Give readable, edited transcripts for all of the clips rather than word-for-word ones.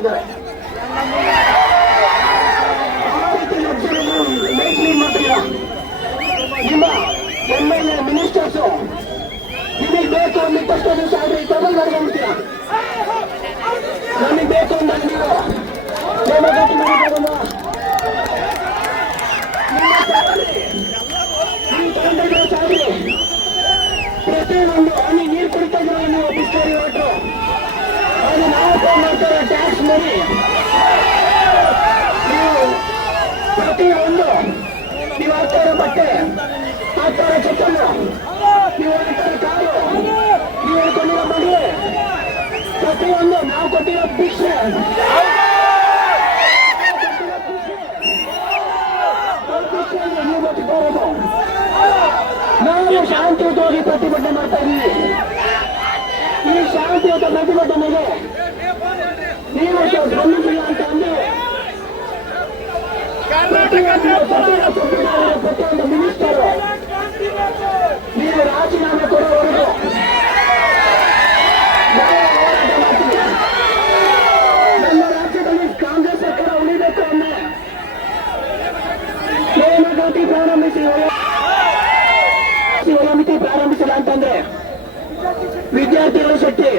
ಇದ್ದಾರೆ. ನಿಮ್ಮ MLA ministers ನಿಮಗೆ ಬೇಕು ಅಂದಿದ್ದಷ್ಟು ದಿವಸ ಆದ್ರೆ ಡಬಲ್ ಮಾಡ್ಕೊಂಡ್ಬಿಡ್ತೀರ. ನಮಗೆ ಬೇಕು ಅಂದಾಗ ನೀವು ನೇಮಕಾತಿ ಮಾಡಿದಾರಲ್ಲ, ಪ್ರತಿಯೊಂದು ಹನಿ ನೀರು ಕುಡಿತಾ ಇದ್ರೆ ನೀವು ಬಿಸ್ಲೇರಿ ವಾಟರ್ ಅದು ನಾವು ಪೇ ಮಾಡ್ತಾರೆ ಟ್ಯಾಕ್ಸ್ ಮಾಡಿ. ನೀವು ಪ್ರತಿಯೊಂದು ನೀವು ಹಾಕ್ತಾ ಇರೋ ಬಟ್ಟೆ, ಹಾಕ್ತಾ ಇರೋ ಚಪ್ಪಲು, ನೀವು ಹಾಕ್ತಾ ಕಾರು, ನೀವು ಹೇಳ್ಕೊಂಡಿರೋ ಮದುವೆ, ಪ್ರತಿಯೊಂದು ನಾವು ಕೊಟ್ಟಿರೋ ಭಿಕ್ಷೆ, ನೀವು ಗೊತ್ತಿರೋದು. ನಾವು ಶಾಂತಿಯುತವಾಗಿ ಪ್ರತಿಭಟನೆ ಮಾಡ್ತಾ ಇದ್ದೀವಿ. ಈ ಶಾಂತಿಯುತ ಪ್ರತಿಭಟನೆಗೆ ನೀವು ಸ್ಪಂದಿಸಿಲ್ಲ ಅಂತ ಅಂದ್ರೆ ಪ್ರತಿಯೊಂದು ಮಿನಿಸ್ಟರ್ ನೀವು ರಾಜೀನಾಮೆ ಕೊಡುವವರೆಗೂ ಹೋರಾಟ ಮಾಡ್ತೀವಿ. ನಮ್ಮ ರಾಜ್ಯದಲ್ಲಿ ಕಾಂಗ್ರೆಸ್ ಸರ್ಕಾರ ಉಳಿಬೇಕು ಅಂದ್ರೆ ನೇಮಕಾತಿ ಮಿತಿ ಪ್ರಾರಂಭಿಸಿಲ್ಲ ಅಂತಂದ್ರೆ ವಿದ್ಯಾರ್ಥಿಗಳ ಶಕ್ತಿ,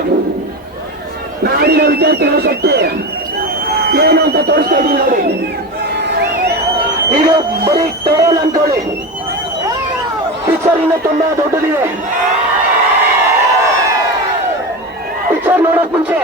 ನಾಡಿನ ವಿದ್ಯಾರ್ಥಿಗಳ ಶಕ್ತಿ ಏನು ಅಂತ ತೋರಿಸ್ತಾ ಇದೀವಿ ನೋಡಿ. ಇದು ಬರೀ ಟೋಲ್ ಅನ್ಕೊಳ್ಳಿ, ಪಿಕ್ಚರ್ ಇನ್ನೂ ತುಂಬಾ ದೊಡ್ಡದಿದೆ. ಪಿಕ್ಚರ್ ನೋಡೋಕ್ ಮುಂಚೆ